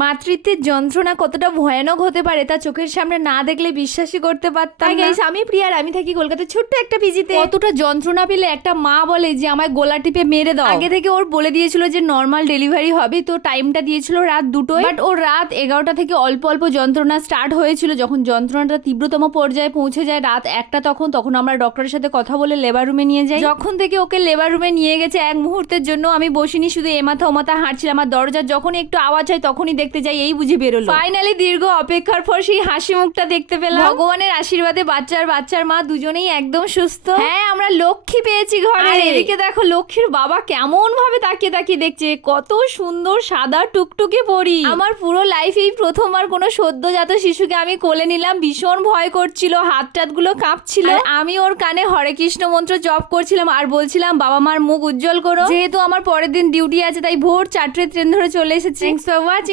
মাতৃত্বের যন্ত্রণা কতটা ভয়ানক হতে পারে তা চোখের সামনে না দেখলে বিশ্বাসই করতে পারতাম না। গাইস, আমি প্রিয়া আর আমি থাকি কলকাতার ছোট্ট একটা পিজিতে। কতটা যন্ত্রণা পেলে একটা মা বলে যে আমায় গলা টিপে মেরে দাও। আগে থেকে ওর বলে দিয়েছিল যে নর্মাল ডেলিভারি হবে, তো টাইমটা দিয়েছিল রাত 2টোয়, বাট ওর রাত 11টা থেকে অল্প অল্প যন্ত্রণা স্টার্ট হয়েছিল। যখন যন্ত্রণাটা তীব্রতম পর্যায়ে পৌঁছে যায় রাত 1টা, তখন আমরা ডক্টরের সাথে কথা বলে লেবার রুমে নিয়ে যাই। যখন থেকে ওকে লেবার রুমে নিয়ে গেছে এক মুহূর্তের জন্য আমি বসিনি, শুধু এমাথা ওমাথা হাঁটছিলাম। আমার দরজার যখনই একটু আওয়াজ হয় তখনই দেখতে যাই, এই বুঝে বেরোলো। ফাইনালি দীর্ঘ অপেক্ষার পর সেই হাসি মুখটা দেখতে পেলাম। ভগবানের আশীর্বাদে বাচ্চার মা দুজনেই একদম সুস্থ। হ্যাঁ, আমরা লক্ষ্মী পেয়েছি ঘরে। আর এদিকে দেখো লক্ষ্মীর বাবা কেমন ভাবে তাকিয়ে তাকিয়ে দেখছে, কত সুন্দর সাদা টুকটুকে পরি। আমার পুরো লাইফেই প্রথমবার কোনো সদ্যজাত শিশুকে আমি কোলে নিলাম। ভীষণ ভয় করছিল, হাত টাত গুলো কাঁপছিল। আমি ওর কানে হরে কৃষ্ণ মন্ত্র জপ করছিলাম আর বলছিলাম বাবা মার মুখ উজ্জ্বল করো। যেহেতু আমার পরের দিন ডিউটি আছে তাই ভোর 4টে ট্রেন ধরে চলে এসেছি। Thanks for watching.